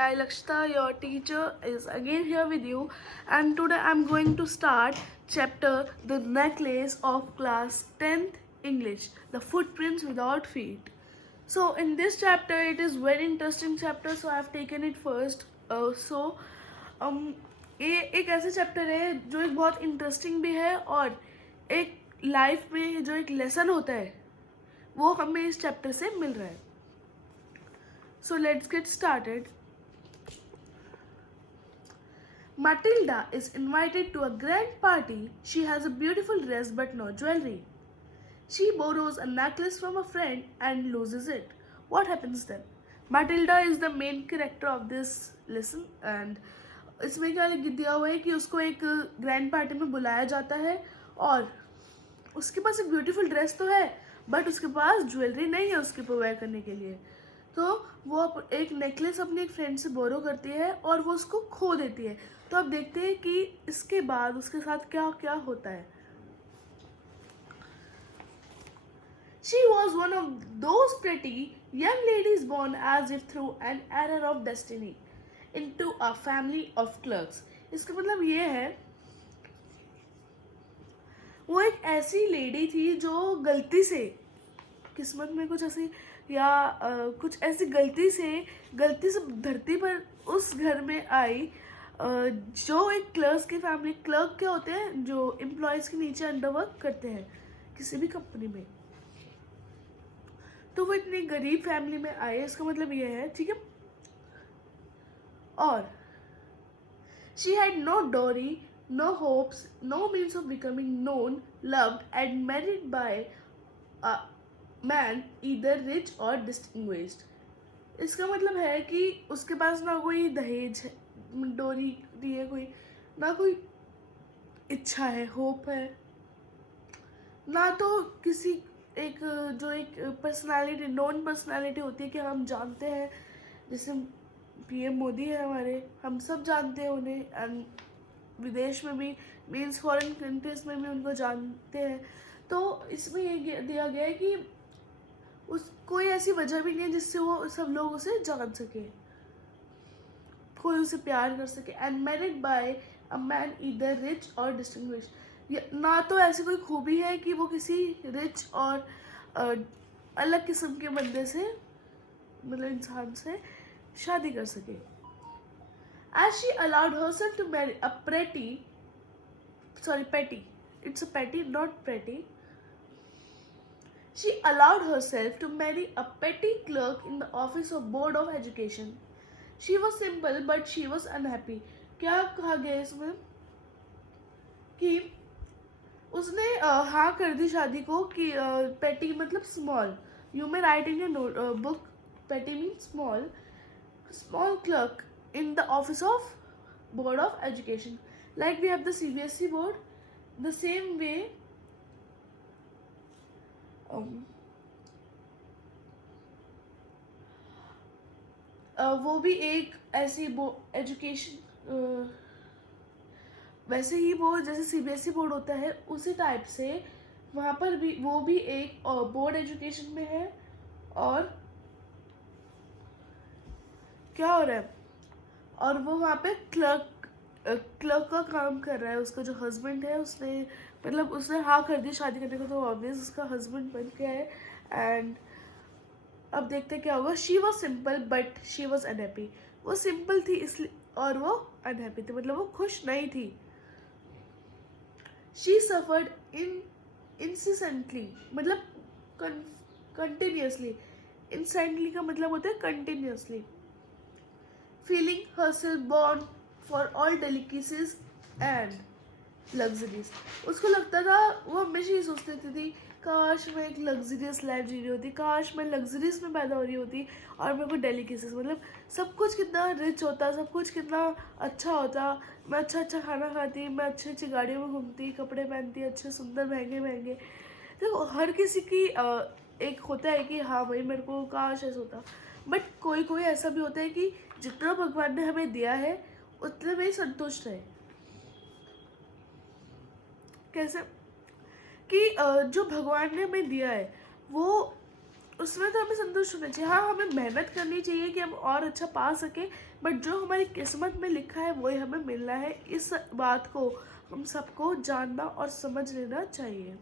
I Lakshita, your teacher, is again here with you, and today I'm going to start chapter The Necklace of class 10th English, The Footprints Without Feet. So in this chapter, it is very interesting chapter, so I have taken it first. ये एक ऐसे chapter है जो एक बहुत interesting भी है और एक लाइफ में जो एक लेसन होता है वो हमें इस चैप्टर से मिल रहा है. So let's get started. Matilda is invited to a grand party. She has a beautiful dress but no jewelry. She borrows a necklace from a friend and loses it. What happens then? Matilda is the main character of this lesson and इसमें क्या दिया हुआ है कि उसको एक grand party में बुलाया जाता है और उसके पास एक ब्यूटीफुल ड्रेस तो है बट उसके पास ज्वेलरी नहीं है उसके ऊपर वेयर करने के लिए. तो वो एक नेकलेस अपनी एक फ्रेंड से बोरो करती है और वो उसको खो देती है. तो अब देखते हैं कि इसके बाद उसके साथ क्या क्या होता है. She was one of those pretty young ladies born as if through an error of destiny into a family of clerks. इसका मतलब ये है वो एक ऐसी लेडी थी जो गलती से किस्मत में कुछ ऐसी या कुछ ऐसी गलती से धरती पर उस घर में आई जो एक क्लर्क्स की फैमिली. क्लर्क क्या होते हैं? जो एम्प्लॉयज़ के नीचे अंडरवर्क करते हैं किसी भी कंपनी में. तो वो इतनी गरीब फैमिली में आए, इसका मतलब ये है, ठीक है. और she had no dowry, no hopes, no means of becoming known, loved and married by a man either rich or distinguished. इसका मतलब है कि उसके पास ना कोई दहेज है, डोरी नहीं है कोई, ना कोई इच्छा है, होप है, ना तो किसी एक जो एक पर्सनालिटी, नॉन पर्सनालिटी होती है कि हम जानते हैं, जैसे पीएम मोदी है हमारे, हम सब जानते हैं उन्हें एंड विदेश में भी मीन्स फॉरेन कंट्रीज में भी उनको जानते हैं. तो इसमें ये दिया गया है कि कोई ऐसी वजह भी नहीं है जिससे वो सब लोग उसे जान सके, कोई उसे प्यार कर सके. And married by a man either rich or distinguished. ना तो ऐसी कोई खूबी है कि वो किसी रिच और अलग किस्म के बंदे से, मतलब इंसान से शादी कर सके. As she allowed herself to marry a petty, it's a petty, not pretty. She allowed herself to marry a petty clerk in the office of Board of Education. She was simple but she was unhappy. क्या कहा गया इसमें कि उसने हाँ कर दी शादी को कि पेटी मतलब small. You may write in your book petty mean small clerk in the office of Board of Education. Like we have the CBSE board, the same way वो भी एक ऐसी एजुकेशन, वैसे ही वो जैसे CBSE बोर्ड होता है उसी टाइप से वहाँ पर भी वो भी एक बोर्ड एजुकेशन में है. और क्या हो रहा है, और वो वहाँ पे क्लर्क का काम कर रहा है. उसका जो हस्बैंड है उसने हाँ कर दी शादी करने को, तो ऑब्वियस उसका हस्बैंड बन गया है. एंड अब देखते क्या होगा. She was simple but she was unhappy. वो सिंपल थी इसलिए और वो अनहैप्पी थी, मतलब वो खुश नहीं थी. शी सफर्ड इंसिसेंटली, मतलब कंटिन्यूसली. इंसेंटली का मतलब होता है continuously. Feeling herself born for all delicacies and luxuries. उसको लगता था, वो हमेशा ये सोचती थी काश मैं एक लग्जरियस लाइफ जी रही होती, काश मैं लग्जरीज में पैदा हो रही होती और मेरे को डेलिकेसीज, मतलब सब कुछ कितना रिच होता, सब कुछ कितना अच्छा होता. मैं अच्छा खाना खाती, मैं अच्छी गाड़ियों में घूमती, कपड़े पहनती अच्छे सुंदर महंगे. देखो हर किसी की एक होता है कि हाँ भाई मेरे को काश ऐसा होता. बट कोई ऐसा भी होता है कि जितना भगवान ने हमें दिया है उतने में ही संतुष्ट रहे. कैसे कि जो भगवान ने हमें दिया है वो उसमें तो हमें संतुष्ट होना चाहिए। हाँ, हमें मेहनत करनी चाहिए कि हम और अच्छा पा सकें, बट जो हमारी किस्मत में लिखा है वही हमें मिलना है। इस बात को हम सबको जानना और समझ लेना चाहिए।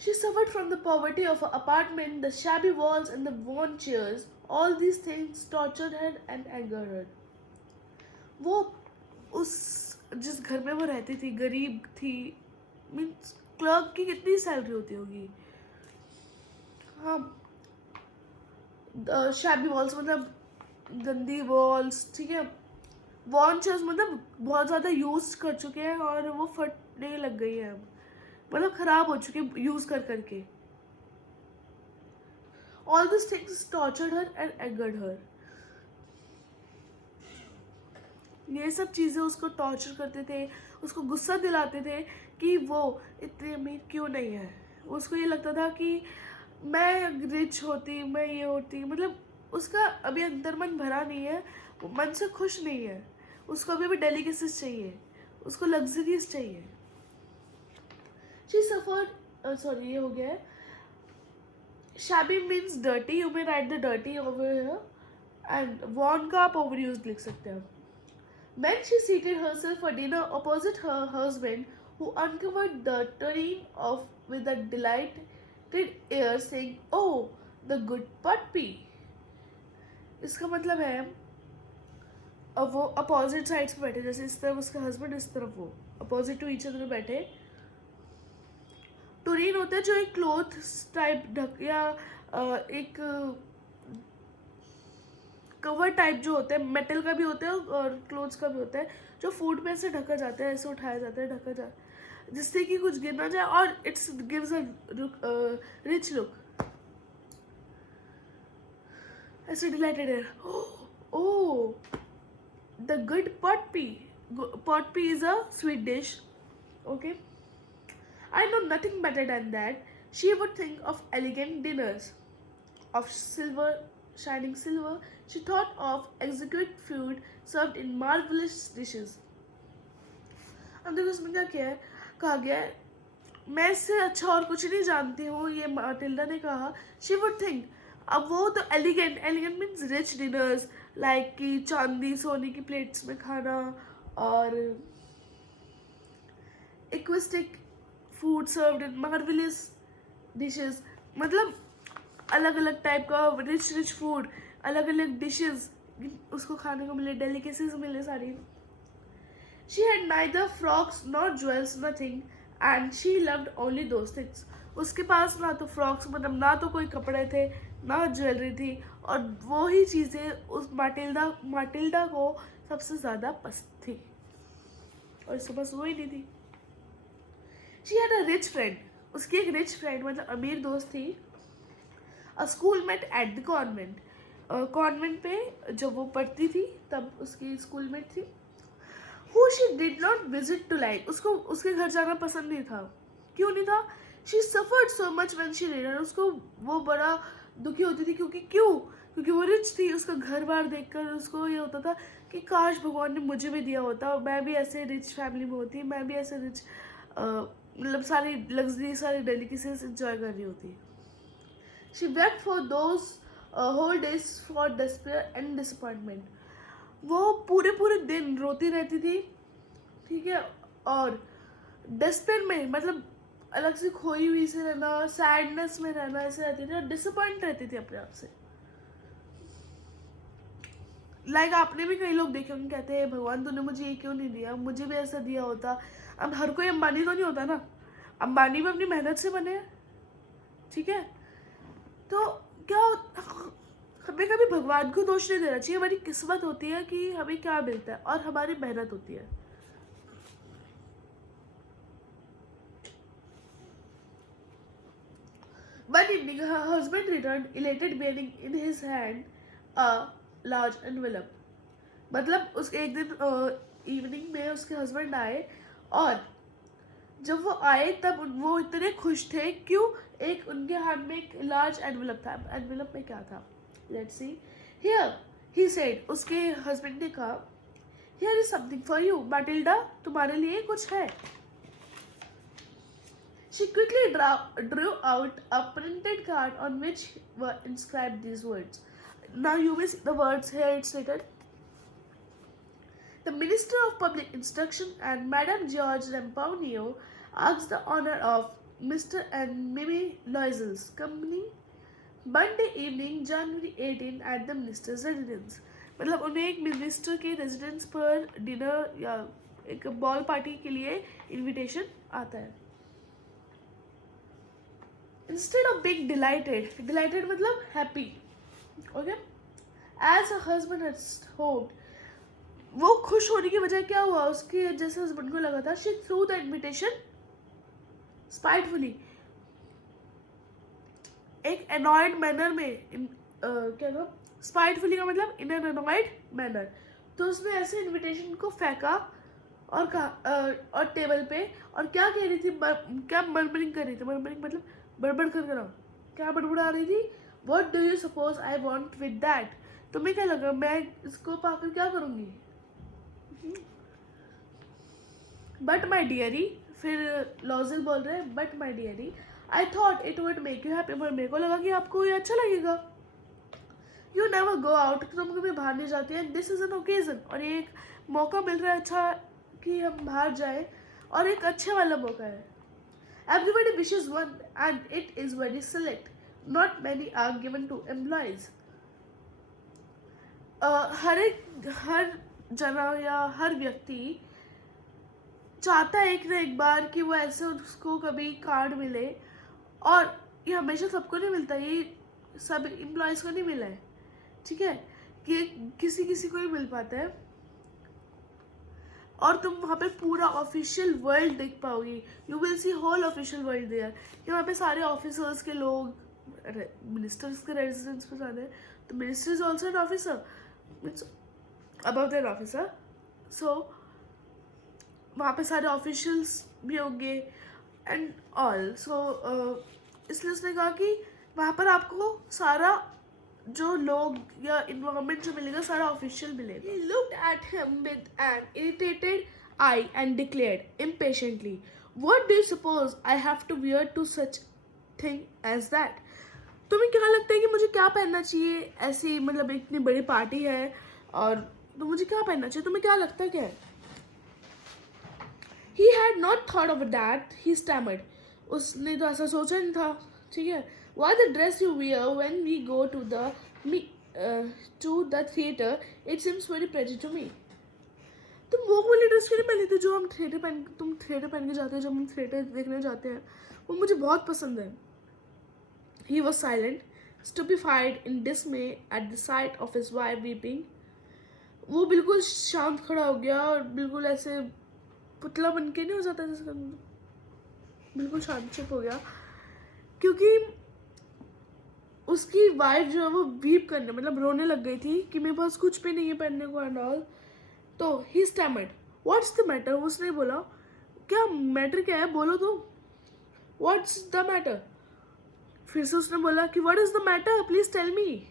She suffered from the poverty of her apartment, the shabby walls and the worn chairs. All these things tortured her and angered her. वो उस जिस घर में वो रहती थी, गरीब थी, मीन्स क्लर्क की कितनी सैलरी होती होगी। हाँ, शैबी वॉल्स मतलब गंदी वॉल्स, ठीक है। वॉर्न चेयर्स मतलब बहुत ज़्यादा यूज कर चुके हैं और वो फटने लग गई है, मतलब ख़राब हो चुके यूज़ कर करके। All these things tortured her and angered her. ये सब चीज़ें उसको टॉर्चर करते थे, उसको गुस्सा दिलाते थे कि वो इतनी अमीर क्यों नहीं है। उसको ये लगता था कि मैं रिच होती, मैं ये होती, मतलब उसका अभी अंतर्मन भरा नहीं है, वो मन से खुश नहीं है। उसको अभी डेलिकेसीज चाहिए, उसको लग्जरीज चाहिए। She suffered, sorry ये हो गया है। Shabby means dirty, you may write the dirty over here, and worn का आप overused लिख सकते हैं। When she seated herself for dinner opposite her husband, who uncovered the tureen of with a delighted air, saying, "Oh, the good puppy." इसका मतलब है अब वो अपोजिट साइड्स पे बैठे, जैसे इस तरफ उसका हस्बैंड, इस तरफ वो, अपोजिट टू ईच अदर बैठे। टुरीन होता है जो एक क्लोथ टाइप ढक या एक कवर टाइप जो होता है, मेटल का भी होता है और क्लोथ्स का भी होता है, जो फूड में ऐसे ढका जाता है, ऐसे उठाया जाता है, ढका जाता है, जिससे कि कुछ गिर ना जाए और it's gives a rich look. ऐसे डिलाइटेड है। Oh, the good pot pie. Pot pie is a sweet dish, okay. I know nothing better than that. She would think of elegant dinners, of silver, shining silver. She thought of exquisite food served in marvelous dishes. अब देखो इसमें क्या किया है, कहा गया है, मैं इससे अच्छा और कुछ नहीं जानती हूँ, ये माटिल्डा ने कहा। She would think, अब वो तो elegant, elegant means rich dinners, like कि चांदी सोने की प्लेट्स में खाना और एक्विस्टिक food served in marvellous dishes, मतलब अलग अलग टाइप का रिच फूड, अलग अलग डिशेस उसको खाने को मिले, डेलिकेसीज मिले सारी। She had neither frocks not jewels, nothing, and she loved only those things. उसके पास ना तो फ्रॉक्स, मतलब ना तो कोई कपड़े थे, ना ज्वेलरी थी, और वो ही चीज़ें उस माटिल्डा को सबसे ज़्यादा पसंद थी, और इसके पास वो ही नहीं थी। She had a rich friend, उसकी एक रिच फ्रेंड मतलब अमीर दोस्त थी। A school mate at the convent, convent पे जब वो पढ़ती थी तब उसकी स्कूल मेट थी। Who she did not visit to like, उसको उसके घर जाना पसंद नहीं था। क्यों नहीं था? She suffered so much when she did, उसको वो बड़ा दुखी होती थी, क्योंकि वो रिच थी। उसका घर बार देखकर उसको ये होता था कि काश भगवान ने मुझे भी दिया होता, मैं भी ऐसे रिच फैमिली में होती, मैं भी ऐसे रिच, मतलब सारी लग्जरी, सारी डेलिकेसीज एंजॉय कर रही होती। She wept for those whole days for despair and disappointment, वो पूरे दिन रोती रहती थी, ठीक है, और डिस्पेयर में मतलब अलग से खोई हुई से रहना, सैडनेस में रहना, ऐसे रहती थी और डिसअपॉइंट रहती थी अपने आप से। लाइक आपने भी कई लोग देखे होंगे कहते हैं भगवान तूने मुझे ये क्यों नहीं दिया, मुझे भी ऐसा दिया होता। अब हर कोई अंबानी तो नहीं होता ना, अंबानी भी अपनी मेहनत से बने हैं, ठीक है। तो क्या हमें कभी भगवान को दोष नहीं देना चाहिए, हमारी किस्मत होती है कि हमें क्या मिलता है और हमारी मेहनत होती है। One evening, her husband returned, elated, bearing in his hand a large envelope. मतलब उसके एक दिन इवनिंग में उसके हस्बैंड आए, और जब वो आए तब वो इतने खुश थे। क्यों? एक उनके हाथ में एक लार्ज एनवेलप था। एनवेलप में क्या था? Let's see. Here he said, उसके हस्बैंड ने कहा, here is something for you Matilda, तुम्हारे लिए कुछ है। She quickly drew out a printed card on which were inscribed these words. Now you may see the words here. It's stated, the Minister of Public Instruction and Madame George Ramponio asks the honor of Mr. and Mimi Loisel's company Monday evening, January 18 at the Minister's residence. मतलब उन्हें एक minister के residence पर dinner या एक ball party के लिए invitation आता है. Instead of being delighted मतलब happy, okay? As her husband had hoped, वो खुश होने की वजह क्या हुआ? उसके जैसे हस्बैंड को लगा था. She threw the invitation spitefully, एक annoyed manner में, क्या था? Spitefully का मतलब in an annoyed manner. तो उसने ऐसे इनविटेशन को फेंका और कहा और टेबल पे, और क्या कह रही थी? क्या मर्मरिंग कर रही थी? मर्मरिंग मतलब बड़बड़ कर रहा. क्या बड़बड़ा रही थी? What do you suppose I want with that? तुम्हें क्या लगा मैं इसको पाकर क्या करूँगी? But my dearie, फिर लॉजिल बोल रहे हैं, but my dearie, I thought it would make you happy. पर मेरे को लगा कि आपको ये अच्छा लगेगा. You never go out, तुम कभी बाहर नहीं जाती हैं. This is an occasion, और ये एक मौका मिल रहा है अच्छा कि हम बाहर जाएं, और एक अच्छे वाला मौका है. Everybody wishes one, and it is very select. Not many are given to employees. हर जना या हर व्यक्ति चाहता है एक ना एक बार कि वो ऐसे उसको कभी कार्ड मिले, और ये हमेशा सबको नहीं मिलता. ये सब एम्प्लॉयज़ को नहीं मिला है, ठीक है, कि किसी किसी को ही मिल पाता है. और तुम वहाँ पे पूरा ऑफिशियल वर्ल्ड देख पाओगी. You will see whole official world there. कि वहाँ पे सारे ऑफिसर्स के लोग मिनिस्टर्स के रेजिडेंस पे जाते हैं. तो minister is also an officer, it's above than officer. So वहाँ पे सारे ऑफिशियल्स भी होंगे एंड ऑल. सो इसलिए उसने कहा कि वहाँ पर आपको सारा जो लोग या इन्वायरमेंट जो मिलेगा सारा ऑफिशियल मिलेगा. He looked at him with an irritated eye and declared impatiently, "What do you suppose I have to wear to such thing as that?" तुम्हें क्या लगता है कि मुझे क्या पहनना चाहिए? ऐसी मतलब इतनी बड़ी पार्टी है और तो मुझे क्या पहनना चाहिए? तुम्हें क्या लगता है क्या है? He had not thought of that. He stammered. उसने तो ऐसा सोचा नहीं था, ठीक है. Why the dress you wear when we go to the theater? It seems very pretty to me. तुम वो वाली ड्रेस क्यों नहीं पहनी थी जो हम तुम थिएटर पहन के जाते हो, जब हम थिएटर देखने जाते हैं? वो मुझे बहुत पसंद है. He was silent, stupefied in dismay at the sight of his wife weeping. वो बिल्कुल शांत खड़ा हो गया और बिल्कुल ऐसे पुतला बन के नहीं हो जाता जैसे, बिल्कुल शांत चुप हो गया, क्योंकि उसकी वाइफ जो है वो वीप करने मतलब रोने लग गई थी कि मेरे पास कुछ भी नहीं है पहनने को एंड ऑल. तो ही स्टैमर्ड, व्हाट्स द मैटर? उसने बोला क्या मैटर क्या है, बोलो तो, व्हाट्स द मैटर? फिर से उसने बोला कि what is the matter, please tell me.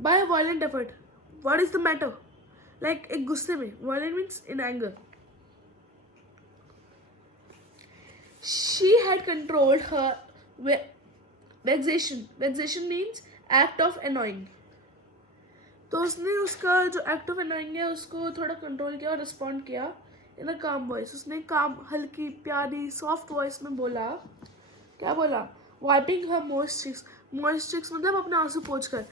By violent effort, what is the matter, like एक गुस्से में. Violent means in anger. She had controlled her vexation. Vexation means act of annoying. तो उसने उसका जो एक्ट ऑफ annoying है उसको थोड़ा कंट्रोल किया और रिस्पॉन्ड किया इन अ काम वॉइस. उसने काम हल्की प्यारी सॉफ्ट वॉइस में बोला. क्या बोला? वाइपिंग हर moist cheeks. moist cheeks मतलब अपने आंसू पोंछ कर.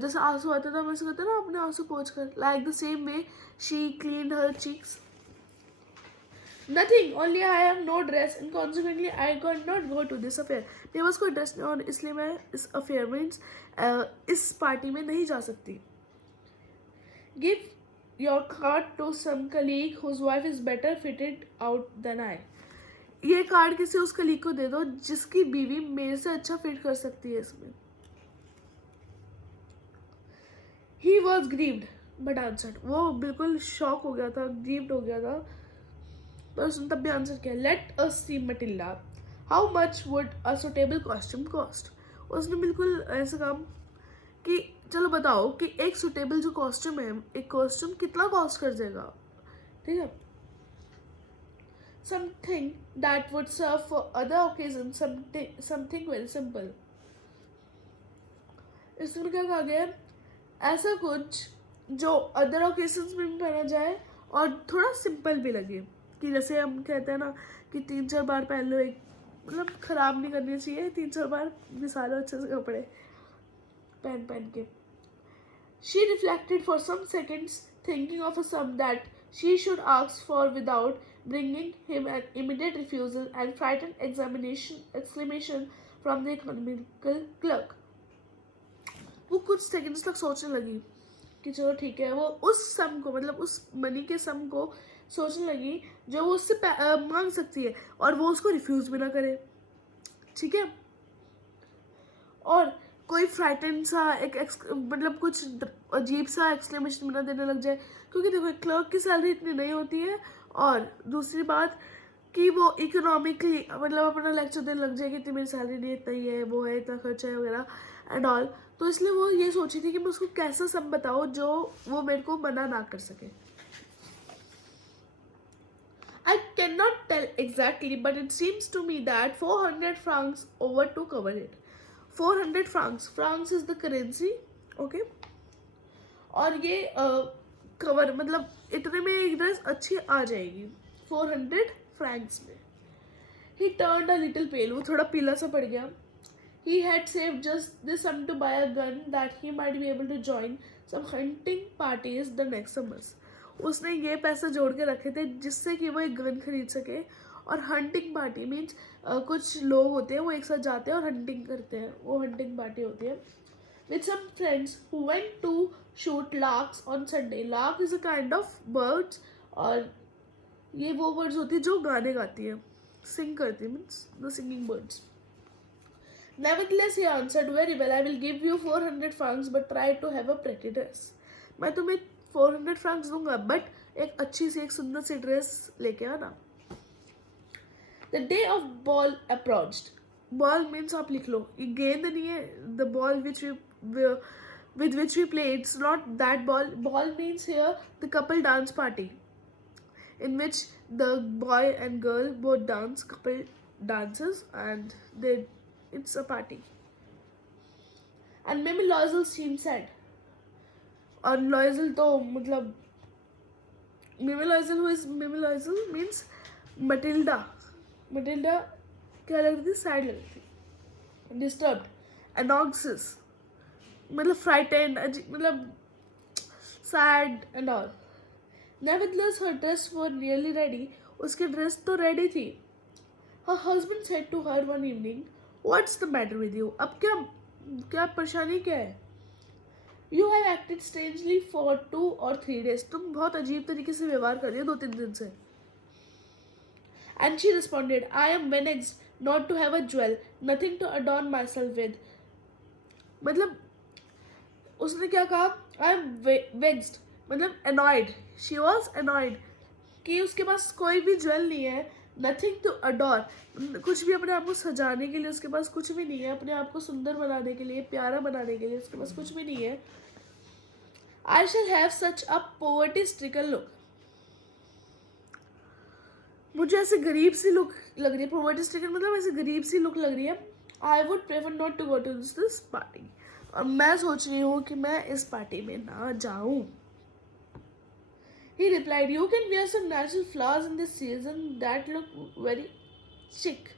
जैसे आंसू आते थे हम ऐसे कहते हैं ना, अपने आंसू पोंछ कर. Like the same way she cleaned her cheeks. Nothing, only I have no dress and consequently I could not go to this affair. मेरे पास कोई ड्रेस नहीं और इसलिए मैं इस अफेयर मीन्स इस पार्टी में नहीं जा सकती. Give your card to some colleague whose wife is better fitted out than I. ये कार्ड किसी उस कलीग को दे दो जिसकी बीवी मेरे से अच्छा फिट कर सकती है इसमें. He was grieved but answered. वो बिल्कुल शॉक हो गया था, ग्रीव्ड हो गया था, पर उसने तब भी आंसर किया. Let us see Matilda, how much would a suitable costume cost. उसने बिल्कुल ऐसा काम कि चलो बताओ कि एक सुटेबल जो कॉस्ट्यूम है, एक कॉस्ट्यूम कितना कॉस्ट कर जाएगा, ठीक है. something that would serve for other occasions, something very simple. इसमें क्या कहा गया है, ऐसा कुछ जो अदर ओकेजन्स में भी पहना जाए और थोड़ा सिंपल भी लगे, कि जैसे हम कहते हैं ना कि 3-4 बार पहन लो, एक मतलब ख़राब नहीं करनी चाहिए, 3-4 बार घिसा लो अच्छे से कपड़े पहन के. She reflected for some seconds, thinking of a sum that she should ask for without bringing him an immediate refusal and frightened exclamation from the economical clerk. वो कुछ सेकंड्स तक सोचने लगी कि चलो ठीक है. वो उस सम को, मतलब उस मनी के सम को सोचने लगी जो वो उससे मांग सकती है और वो उसको रिफ्यूज़ भी ना करे. ठीक है. और कोई फ्राइटन सा मतलब कुछ अजीब सा एक्सक्लेमेशन बना देने लग जाए, क्योंकि देखो एक क्लर्क की सैलरी इतनी नहीं होती है, और दूसरी बात कि वो इकोनॉमिकली मतलब अपना लेक्चर देने लग जाए कि इतनी मेरी सैलरी नहीं, इतना ही है, वो है, इतना खर्चा है वगैरह एंड ऑल. तो इसलिए वो ये सोची थी कि मैं उसको कैसा सब बताऊँ जो वो मेरे को मना ना कर सके. I cannot tell exactly, but it seems to me that 400 francs over to cover it. 400 francs. francs is the currency, okay? और ये कवर मतलब इतने में एक ड्रेस अच्छी आ जाएगी 400 francs में. He turned a little pale. वो थोड़ा पीला सा पड़ गया. He had saved just this sum to buy a gun that he might be able to join some hunting parties the next summers. उसने ये पैसे जोड़ के रखे थे जिससे कि वो एक गन खरीद सके. और हंटिंग पार्टी मीन्स कुछ लोग होते हैं वो एक साथ जाते हैं और हंटिंग करते हैं, वो हंटिंग पार्टी होती है. With some friends who went to shoot larks on Sunday. Lark is a kind of birds, और ये वो birds होती है जो गाने गाती है, sing करती है, means the singing birds. Nevertheless, he answered, very well, I will give you 400 francs, but try to have a pretty dress. मैं तुम्हें 400 francs दूंगा, but एक अच्छी सी, एक सुंदर सी ड्रेस लेके आना. The day of ball approached. Ball means आप लिख लो, ये गेंद नहीं है. The ball with which we play, it's not that ball. Ball means here the couple dance party, in which the boy and girl both dance, couple dances, and it's a party. And Mimi Loisel seemed sad. और Loisel तो मतलब Mimi Loisel, who is Mimi Loisel means Matilda. Matilda क्या लग रही थी? Sad लग रही थी, डिस्टर्ब्ड. एनॉक्सिस मतलब फ्राइटेंड, मतलब sad and all. Nevertheless, her dress were nearly ready. उसकी ड्रेस तो रेडी थी. Her husband said to her one evening, "What's the matter with you? अब क्या परेशानी क्या है? You have acted strangely for 2 or 3 days. तुम बहुत अजीब तरीके से व्यवहार कर रही हो 2-3 दिन से." And she responded, "I am vexed not to have a jewel, nothing to adorn myself with." मतलब उसने क्या कहा? I am vexed मतलब annoyed. She was annoyed कि उसके पास कोई भी ज्वेल नहीं है. Nothing to adorn, कुछ भी अपने आप को सजाने के लिए उसके पास कुछ भी नहीं है. अपने आप को सुंदर बनाने के लिए, प्यारा बनाने के लिए उसके पास कुछ भी नहीं है. I shall have such a poverty-stricken look. मुझे ऐसे गरीब सी लुक लग रही है. पॉवर्टी स्ट्रिकन मतलब ऐसे गरीब सी लुक लग रही है. I would prefer not to go to this party. और मैं सोच रही हूँ कि मैं इस पार्टी में ना जाऊँ. He replied, "You can wear some natural flowers in this season that look very chic."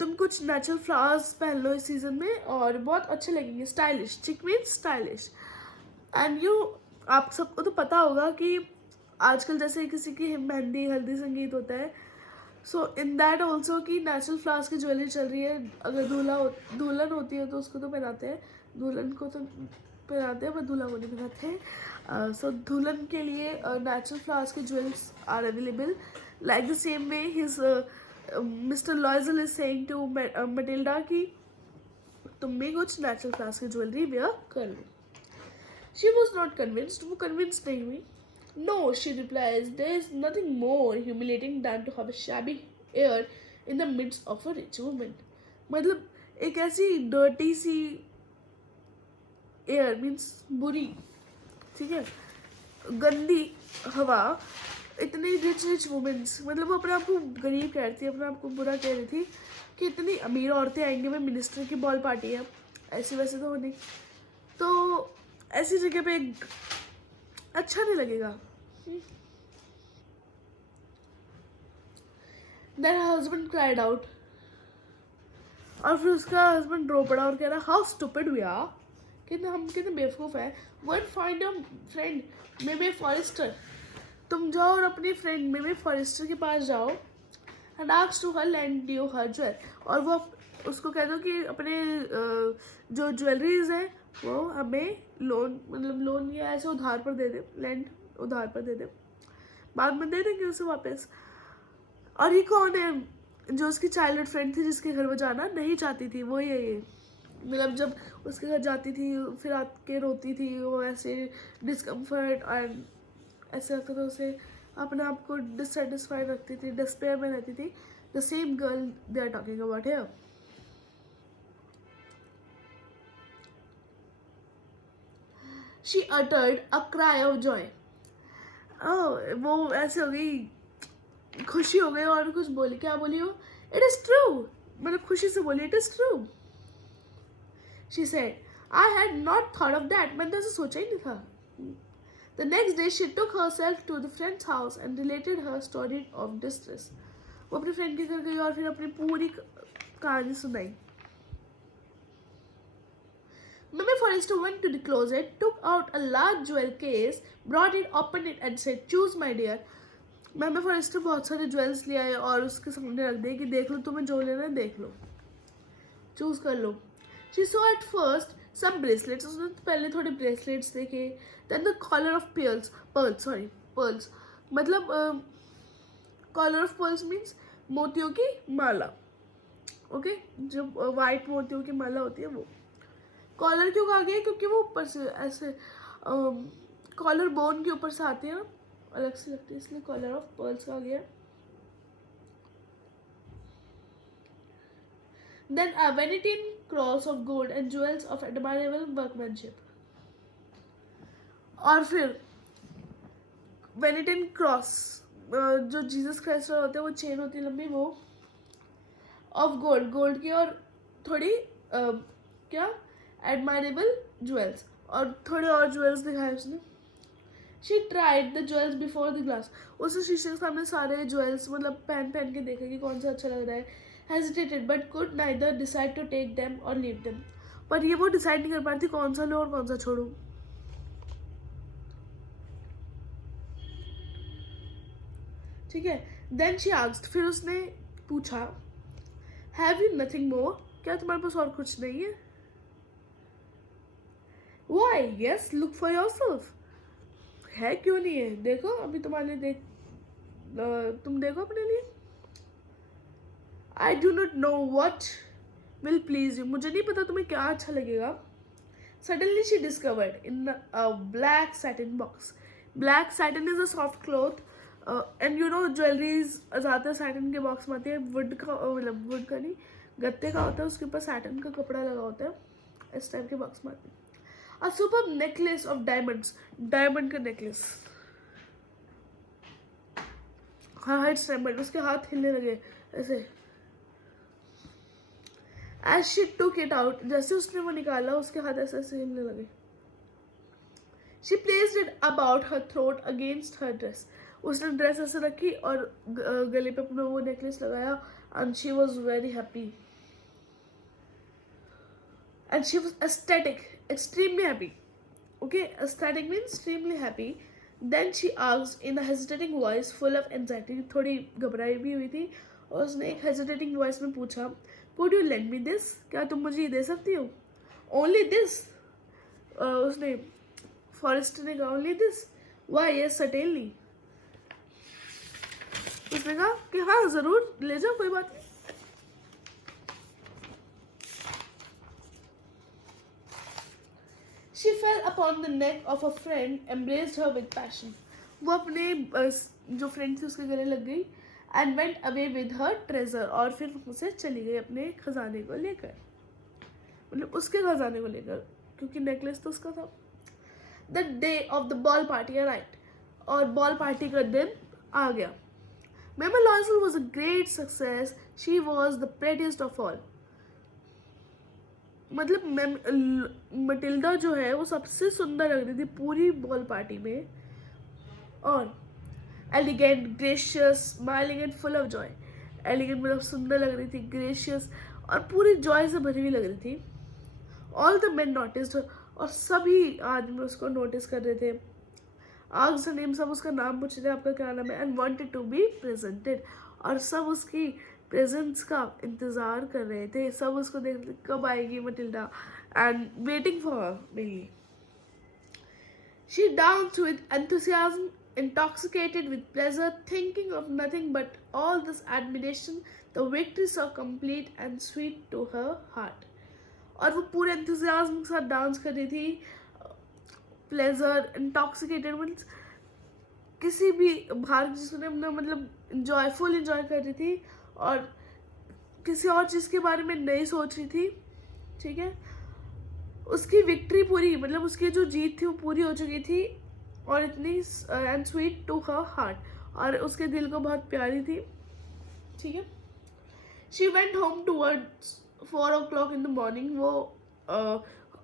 तुम कुछ नेचुरल फ्लावर्स पहन लो इस सीजन में और बहुत अच्छे लगेंगे. स्टाइलिश, चिक मीन्स स्टाइलिश. एंड आप सबको तो पता होगा कि आजकल जैसे किसी की मेहंदी हल्दी संगीत होता है, सो इन दैट ऑल्सो कि नेचुरल फ्लावर्स की ज्वेलरी चल रही है. अगर दुल्हन होती है तो उसको तो पहनाते हैं, दुल्हन को तो पहनाते हैं, पर दूल्हा को नहीं पहनाते हैं. सो दुल्हन के लिए नेचुरल फ्लावर्स के jewels are available. Like the same way his mister Loisel is saying to Matilda कि तुम भी कुछ नेचुरल फ्लावर्स की ज्वेलरी वेयर कर लो. She was not convinced. वो कन्विंस नहीं हुई. No, she replies, there is nothing more humiliating than to have a shabby air in the midst of a rich woman. मतलब एक ऐसी dirty सी air means बुरी, ठीक है, गंदी हवा इतनी रिच वुमेन्स, मतलब वो अपने आप को गरीब कह रही थी, अपने आप को बुरा कह रही थी कि इतनी अमीर औरतें आएंगी, मैं मिनिस्टर की बॉल पार्टी है, ऐसी वैसे तो नहीं, तो ऐसी जगह पे अच्छा नहीं लगेगा। Then her husband cried out, और फिर उसका हस्बैंड रो पड़ा और कह रहा हाउ स्टूपिड वी आर, कितने बेवकूफ़ है। One find your friend May Forestier, तुम जाओ और अपनी फ्रेंड मे फॉरेस्टर के पास जाओ, and ask to her lend you her jewel, और वो उसको कह दो कि अपने जो ज्वेलरीज हैं वो हमें लोन, मतलब लोन या ऐसे उधार पर दे दे, लैंड उधार पर दे दे, बाद में दे देंगे उसे वापस। और ये कौन है, जो उसकी चाइल्डहुड फ्रेंड थी जिसके घर वो जाना नहीं चाहती थी, वो ये मतलब जब उसके घर जाती थी फिर आके रोती थी, वो ऐसे डिस्कम्फर्ट एंड ऐसे लगता था उसे, अपने आप को डिससेटिस्फाइड रखती थी, डिस्पेयर में रहती थी। The same girl they are talking about here. She uttered a cry of joy, वो ऐसे हो गई, खुशी हो गई और कुछ बोली, क्या बोली वो, इट इज ट्रू, मतलब खुशी से बोली it is true. She said I had not thought of that, मैंने तो ऐसा सोचा ही नहीं था। The next day she took herself to the friend's house and related her story of distress, वो अपने फ्रेंड के घर गई और फिर अपनी पूरी कहानी सुनाई। Mummy Forrester went to the closet, took out a large jewel case, brought it, opened it and said, choose my dear. Mummy Forrester बहुत सारे ज्वेल्स ले आए और उसके सामने रख दिए कि देख लो, तुम्हें जो लेना है देख लो, चूज कर लो। She saw at first some bracelets, उसने पहले थोड़े ब्रेसलेट्स देखे, then the collar of pearls, मतलब collar of pearls means मोतियों की माला, ओके, जो वाइट मोतियों की माला होती है वो। कॉलर क्यों कहा गया, क्योंकि वो ऊपर से ऐसे कॉलर बोन के ऊपर से आती है, अलग से लगती है, इसलिए कॉलर ऑफ पर्ल्स कहा गया। Then a Venetian cross of gold and jewels of admirable workmanship, और फिर वेनेटियन क्रॉस, जो जीसस क्राइस्ट होते हैं, वो चेन होती है लंबी, वो ऑफ गोल्ड की, और थोड़ी क्या एडमायरेबल ज्वेल्स, और थोड़े और ज्वेल्स दिखाए उसने। She tried the jewels before the glass, उसने शीशे के सामने सारे ज्वेल्स मतलब पहन के देखा कि कौन सा अच्छा लग रहा है। Hesitated but could neither decide to take them or leave them, पर ये वो डिसाइड नहीं कर पा रही थी कौन सा लो और कौन सा छोड़ूं। ठीक है, देन शी आस्क्ड, फिर उसने पूछा, हैव यू नथिंग मोर, क्या तुम्हारे पास और कुछ नहीं है। Why? Yes, look for yourself. है क्यों नहीं है, देखो अभी तुम्हारे लिए, तुम देखो अपने लिए। I do not know what will please you, मुझे नहीं पता तुम्हें क्या अच्छा लगेगा। Suddenly she discovered in a black satin box. Black satin is a soft cloth, and you know jewelries ज़्यादा satin के बॉक्स में आती है, वुड का, मतलब वुड का नहीं, गत्ते का होता है, उसके ऊपर satin का कपड़ा लगा होता है, इस टाइप के बॉक्स में आती है। A superb necklace of diamonds, diamond का नेकलेस, हाँ इट्स डायमंड, उसके हाथ हिलने लगे ऐसे। As she took it out, जैसे उसने वो निकाला उसके हाथ ऐसे ऐसे हिलने लगे। She placed it about her throat against her dress, उसने ड्रेस ऐसे रखी और गले पे अपना वो नेकलेस लगाया, and she was very happy, and she was ecstatic, extremely happy. Okay, ecstatic means extremely happy. Then she asked in a hesitating voice, full of anxiety, थोड़ी घबराई भी हुई थी, और उसने एक hesitating voice में पूछा, could you lend me this, क्या तुम मुझे ये दे सकती हो। Only this, उसने फॉरेस्टर ने कहा only this, why yes certainly, उसने कहा कि हाँ जरूर ले जाओ, कोई बात नहीं। She fell upon the neck of a friend, embraced her with passion, वो अपने जो फ्रेंड थी उसके गले लग गई, and went away with her treasure, और फिर उसे चली गई अपने खजाने को लेकर, मतलब उसके खजाने को लेकर, क्योंकि नेकलेस तो उसका था। The day of the ball party arrived, और बॉल पार्टी का दिन आ गया. Mabel Loisel was a great success. She was the prettiest of all. मतलब मटिल्डा जो है वो सबसे सुंदर लग रही थी पूरी बॉल पार्टी में. और elegant, gracious, smiling and full of joy. Elegant मतलब सुंदर लग रही थी, ग्रेशियस और पूरी जॉय से भरी हुई लग रही थी. ऑल द मेन नोटिस्ड, और सभी आदमी उसको नोटिस कर रहे थे. आस्क्ड द नेम, सब उसका नाम पूछ रहे थे, आपका क्या नाम है, and wanted to be presented. और सब उसकी प्रेजेंस का इंतज़ार कर रहे थे. सब उसको देख कब आएगी Matilda, and waiting for her really. She danced with enthusiasm, intoxicated with pleasure, thinking of nothing but all this admiration, the victory so complete and sweet to her heart. और वो पूरे enthusiasm के साथ डांस कर रही थी. Pleasure, intoxicated means किसी भी बाहर की चीज़ को अपना मतलब फुल इंजॉय कर रही थी और किसी और चीज़ के बारे में नहीं सोच रही थी. ठीक है, उसकी विक्ट्री पूरी, मतलब उसकी जो जीत थी वो पूरी हो चुकी थी. और इतनी and sweet to her heart, और उसके दिल को बहुत प्यारी थी. ठीक है. She went home towards 4 o'clock in the morning. वो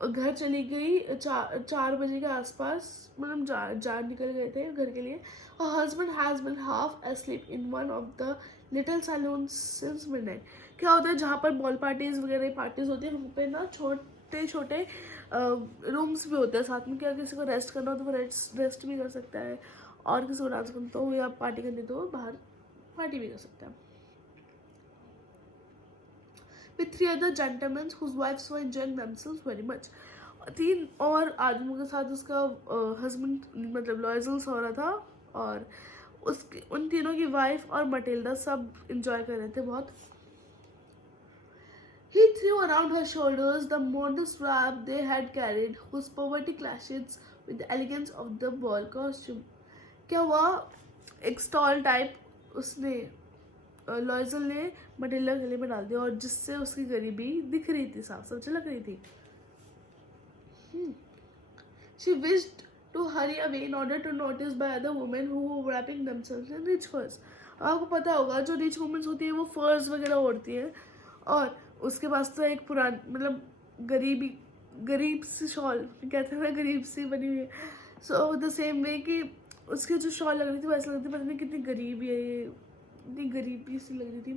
घर चली गई 4 बजे के आसपास, मतलब जा निकल गए थे घर के लिए. Her husband has been half asleep in one of the little saloons since midnight. क्या होता है जहाँ पर बॉल पार्टीज वगैरह पार्टीज होती है वहाँ पे ना छोटे छोटे रूम्स भी होते हैं साथ में. क्या किसी को रेस्ट करना हो तो वो रेस्ट भी कर सकता है, और किसी को डांस करना तो या पार्टी करनी तो बाहर पार्टी भी कर सकता है. With 3 other gentlemen whose wives were enjoying themselves very much. 3 और आदमियों के साथ उसका हस्बैंड मतलब लॉयजल सो रहा था, और उसके उन तीनों की वाइफ और मटिल्डा सब इंजॉय कर रहे थे बहुत. He threw around her shoulders the modest wrap they had carried, whose poverty clashes with the elegance of the ball costume. क्या हुआ, एक स्टॉल टाइप उसने लॉयजल ने मटिल्डा गले में डाल दिया, और जिससे उसकी गरीबी दिख रही थी, साफ साफ झलक रही थी. She wished to hurry away in order to notice by other women who were wrapping themselves in rich furs. आपको पता होगा जो रिच वुमेन्स होती है वो फर्स वगैरह ओढ़ती है, और उसके पास तो एक पुरान मतलब गरीब सी शॉल कहते हैं, गरीब सी बनी हुई है. सो द सेम वे कि उसकी जो शॉल लग रही थी वैसे लगती, पता नहीं कितनी गरीब है ये, इतनी गरीबी सी लग रही थी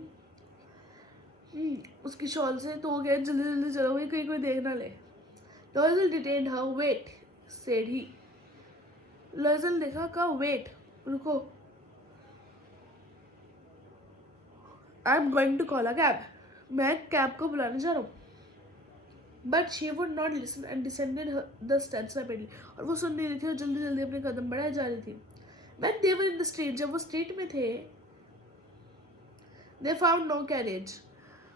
उसकी शॉल से. तो वो गया जल्दी जल्दी चलो भाई कहीं कोई देख ना ले. Loisel detained her. Wait said he. Loisel ने कहा वेट, रुको, I am going to call a cab. मैं कैब को बुलाने जा रहा हूँ. But she would not listen and descended the steps rapidly. और वो सुन नहीं रही थी और जल्दी जल्दी अपने कदम बढ़ाए जा रही थी. When they were in the street, जब वो स्ट्रीट में थे, दे फाउंड नो कैरेज.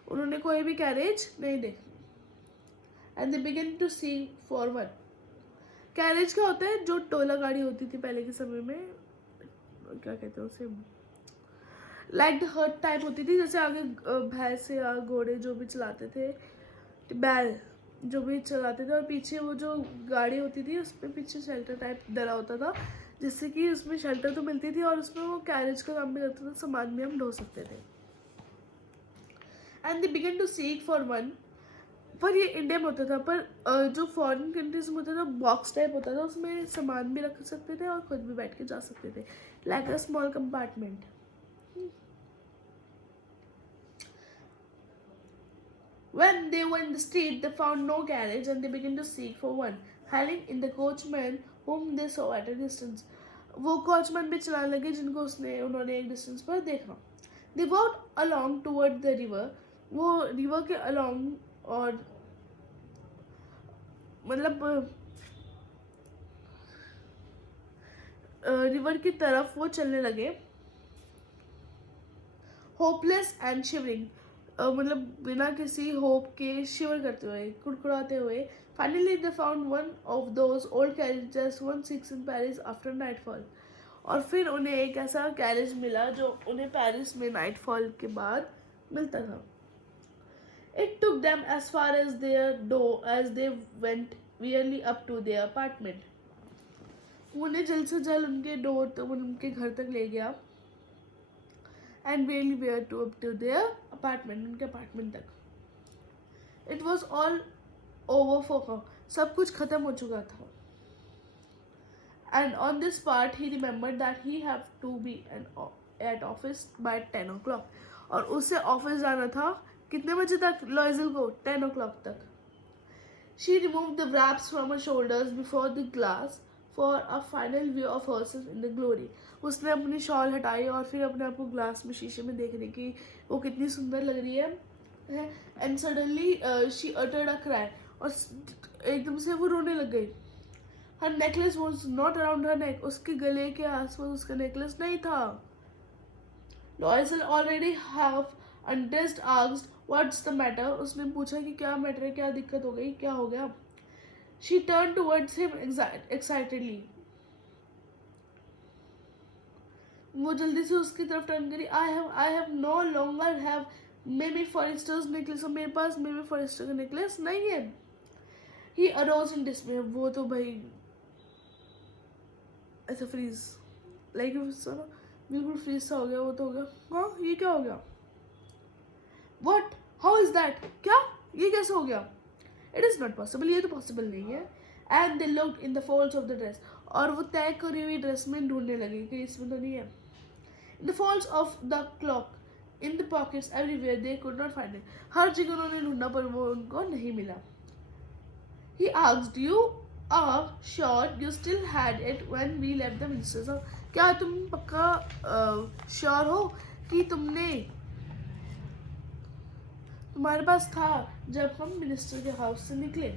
उन्होंने कोई भी कैरेज नहीं देखा. And they began to see for one. Carriage क्या होता है, जो टोला गाड़ी होती थी पहले के समय में, क्या कहते हैं उसे, लाइक द हर्ट टाइप होती थी, जैसे आगे भैंस या घोड़े जो भी चलाते थे, बैल जो भी चलाते थे, और पीछे वो जो गाड़ी होती थी उसमें पीछे शेल्टर टाइप डला होता था, जिससे कि उसमें शेल्टर तो मिलती थी और उसमें वो कैरेज का काम भी करता था, सामान भी हम ढो सकते थे. And they began to seek for one. पर ये इंडिया में होता था, पर जो फॉरेन कंट्रीज में होता था बॉक्स टाइप होता था, उसमें सामान भी रख सकते थे और खुद भी बैठ के जा सकते थे, like a small compartment. When they were in the street, they found no carriage and they began to seek for one, hailing in the coachman whom they saw at a distance. वो coachman भी चलाने लगे जिनको उन्होंने एक distance पर देखा. They walked along toward the river. वो river के along और मतलब रिवर की तरफ वो चलने लगे. होपलेस एंड शिवरिंग, मतलब बिना किसी होप के शिवर करते हुए, कुड़कुड़ाते हुए. Finally they found one of those old carriages one seeks in Paris after nightfall. और फिर उन्हें एक ऐसा कैरेज मिला जो उन्हें पेरिस में नाइटफॉल के बाद मिलता था. It took them as far as their door as they went wearily up to their apartment. उन्हें जल्द से जल्द उनके डोर तक, उनके घर तक ले गया. and barely were to up to their apartment, उनके apartment तक. It was all over for her. सब कुछ खत्म हो चुका था. And on this part, he remembered that he have to be at office by 10 o'clock. और उसे ऑफिस जाना था कितने बजे तक लॉयजल को? 10 o'clock तक. She removed the wraps from her shoulders before the glass for a final view of herself in the glory. उसने अपनी शॉल हटाई और फिर अपने आप को ग्लास में शीशे में देखने की वो कितनी सुंदर लग रही है. And suddenly she uttered a cry. और एकदम से वो रोने लग गई. Her necklace was not around her neck. उसके गले के आसपास उसका नेकलेस नहीं था. Loisel already half undressed asked, "What's the matter?" उसने पूछा कि क्या मैटर है, क्या दिक्कत हो गई, क्या हो गया. She turned towards him excitedly. वो जल्दी से उसकी तरफ टर्न करी. I have no longer have Mimi Forrester's necklace. मेरे पास Mimi Forrester का नेकलेस नहीं है. He arose in dismay. वो तो भाई ऐसा फ्रीज लाइक बिल्कुल फ्रीज सा हो गया. वो तो हो गया, हाँ ये क्या हो गया? What? How is that? क्या? ये कैसे हो गया? It is not possible. ये तो पॉसिबल नहीं है. And they looked in the folds of the dress. और वो तय करी हुई ड्रेस में ढूंढने लगी कि इसमें तो नहीं है. In the folds of the cloak, in the pockets, everywhere, they could not find it. हर जगह उन्होंने ढूंढा पर वो उनको नहीं मिला. He asked, "You are sure you still had it when we left the minister's house?" क्या तुम पक्का श्योर हो कि तुम्हारे पास था जब हम मिनिस्टर के हाउस से निकले?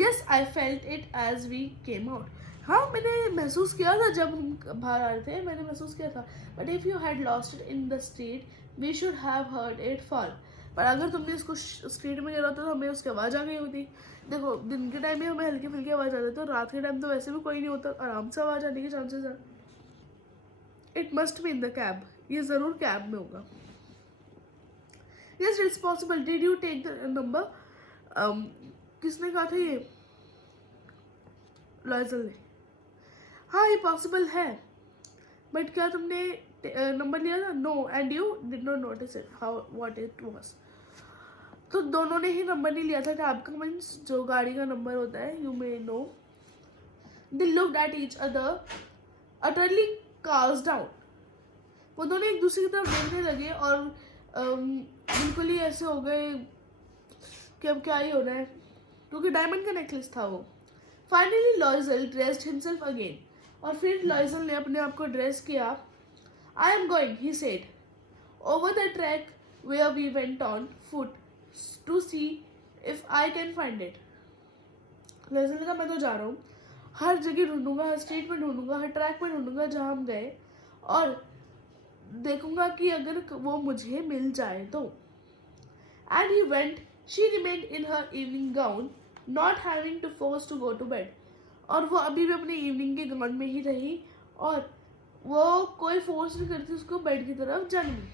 Yes, I felt it as we came out. हाँ मैंने महसूस किया था जब हम बाहर आ रहे थे, मैंने महसूस किया था. But if you had lost it in the street, we should have heard it fall. पर अगर तुमने इसको स्ट्रीट में गिरा तो हमें उसकी आवाज़ आ गई होती. देखो दिन के टाइम में हमें हल्की फुल्की आवाज़ आ जाती है, तो रात के टाइम तो वैसे भी कोई नहीं होता, आराम से आवाज़ आने के चांसेस है. It must be in the cab. ये ज़रूर कैब में होगा. Yes, it's possible. Did you take the number? किसने कहा था ये? लॉयजल ने. हाँ ये पॉसिबल है. बट क्या तुमने नंबर लिया था? No. And you did not notice it how what it was. तो दोनों ने ही नंबर नहीं लिया था. कैब का मीन्स जो गाड़ी का नंबर होता है, you may know. They looked at each other utterly cast down. वो दोनों एक दूसरे की तरफ देखने लगे और बिल्कुल ही ऐसे हो गए कि अब क्या ही हो रहा है, क्योंकि डायमंड का नेकलेस था वो. Finally Loisel dressed himself again. और फिर लॉयजल ने अपने आप को ड्रेस किया. I am going, he said, over the track where we went on foot to see if I can find it. Loisel ने कहा मैं तो जा रहा हूँ, हर जगह ढूंढूंगा, हर स्ट्रीट में ढूंढूंगा, हर ट्रैक में ढूंढूंगा जहाँ हम गए, और देखूंगा कि अगर वो मुझे मिल जाए तो. And he went. She remained in her evening gown, not having to force to go to bed. और वो अभी भी अपने इवनिंग के गाउन में ही रही और वो कोई फोर्स नहीं करती उसको बेड की तरफ जाने में.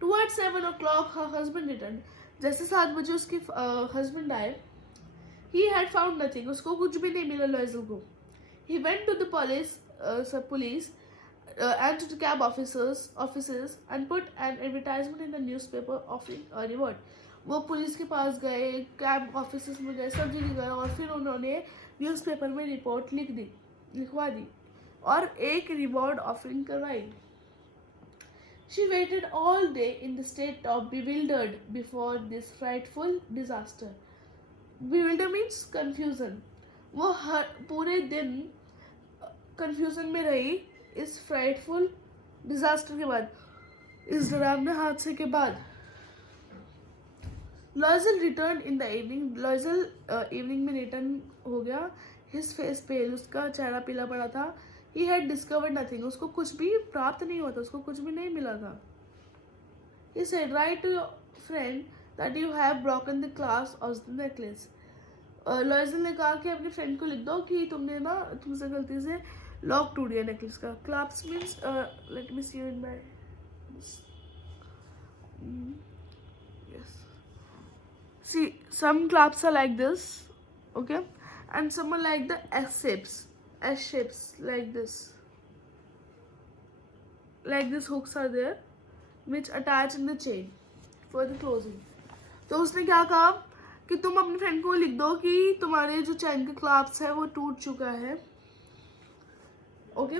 Towards 7 o'clock her husband returned. जैसे 7 बजे उसके हस्बैंड आए. He had found nothing. उसको कुछ भी नहीं मिला लॉयजल को. He went to the police and to the cab offices and put an advertisement in the newspaper offering a reward. वो पुलिस के पास गए, कैब ऑफिस में गए, सब जगह गए और फिर उन्होंने न्यूज़पेपर में रिपोर्ट लिखवा दी और एक रिवॉर्ड ऑफरिंग करवाई. She waited all day in the state of bewildered before this frightful disaster. Bewilder means confusion. वो हर पूरे दिन कंफ्यूजन में रही इस फ्राइटफुल डिजास्टर के बाद, इस डरावने हादसे के बाद. लॉयजल return in the evening. लॉयजल evening में रिटर्न हो गया. हिज फेस पेल. उसका चेहरा पीला पड़ा था. He had discovered nothing. उसको कुछ भी प्राप्त नहीं हुआ था, उसको कुछ भी नहीं मिला था. He said, write to your friend that you have broken the clasp of the necklace. Loisel ने कहा कि अपने फ्रेंड को लिख दो कि तुमसे गलती से लॉक टूट गया नेकलेस का. Clasp means let me see in my yes. See, some clasps are like this, okay, and some are like the S shapes like this hooks are there. which attach in the chain for the closing. तो उसने क्या कहा कि तुम अपने friend को लिख दो कि तुम्हारे जो चैन के क्लैप्स है वो टूट चुका है. Okay.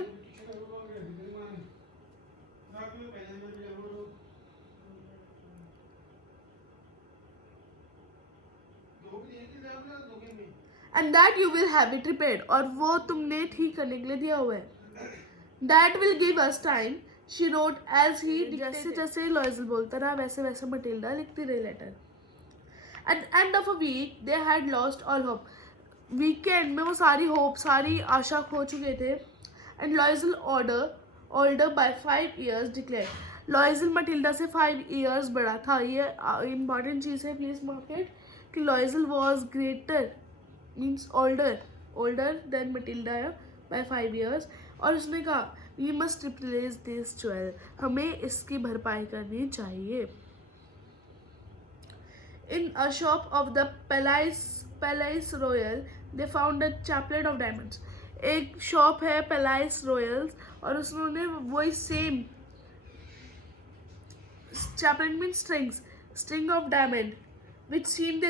And that you will have it repaired. और वो तुमने ठीक करने के लिए दिया हुआ है. That will give us time. She wrote as he dictated. जैसे जैसे लॉयजल बोलता रहा वैसे वैसे मटिल्डा लिखती रही letter. At the end of a week, they had lost all hope. Weekend में वो सारी hope, सारी आशा खो चुके थे. And Loisel older by 5 years declared. Loisel Matilda से 5 years बड़ा था. ये important चीज़ है, please mark it. कि Loisel was greater, means older than Matilda by 5 years. और उसने कहा we must replace this jewel. हमें इसकी भरपाई करनी चाहिए. In a shop of the Palais Royal, they found a chaplet of diamonds. एक शॉप है Palais Royals और उसने वही same chaplet means string of diamond, which seemed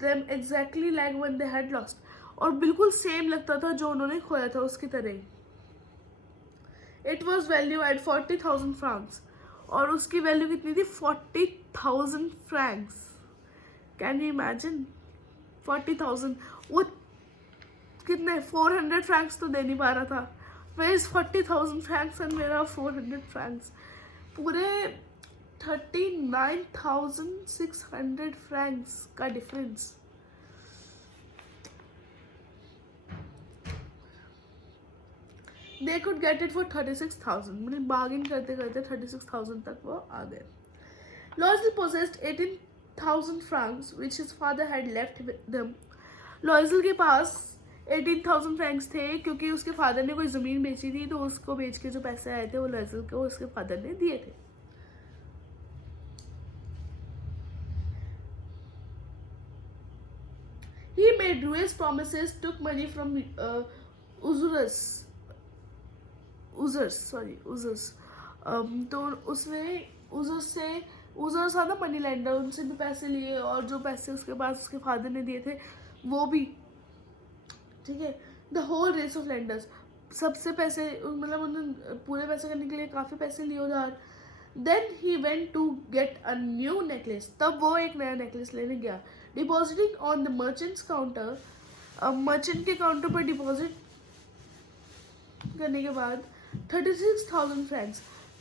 them exactly like when they had lost. और बिल्कुल same लगता था जो उन्होंने खोया था उसकी तरह. It was valued at 40,000 francs. और उसकी वैल्यू कितनी थी? 40,000 francs. Can you imagine? 40,000. वो कितने 400 francs तो दे नहीं पा रहा था. Where is 40,000 francs and मेरा 400 francs? पूरे 39,600 francs का difference. They could get it for 36,000. मतलब बार्गेन करते करते 36,000 तक वो आ गए. Loisel possessed 18,000 francs which his father had left with them. Loisel के पास 18,000 francs थे क्योंकि उसके फादर ने कोई ज़मीन बेची थी तो उसको बेच के जो पैसे आए थे वो Loisel को उसके फादर ने दिए थे. He made ruinous promises, took money from usurers. तो उसने उजर्स था मनी लैंडर, उनसे भी पैसे लिए और जो पैसे उसके पास उसके फादर ने दिए थे वो भी. ठीक है. The whole race of lenders, सबसे पैसे मतलब उन्होंने पूरे पैसे करने के लिए काफ़ी पैसे लिए उधार. Then he went to get a new necklace. तब वो एक नया नेकलेस लेने गया. Depositing on the merchant's counter, merchant के काउंटर पर डिपॉजिट करने के बाद 36,000 francs.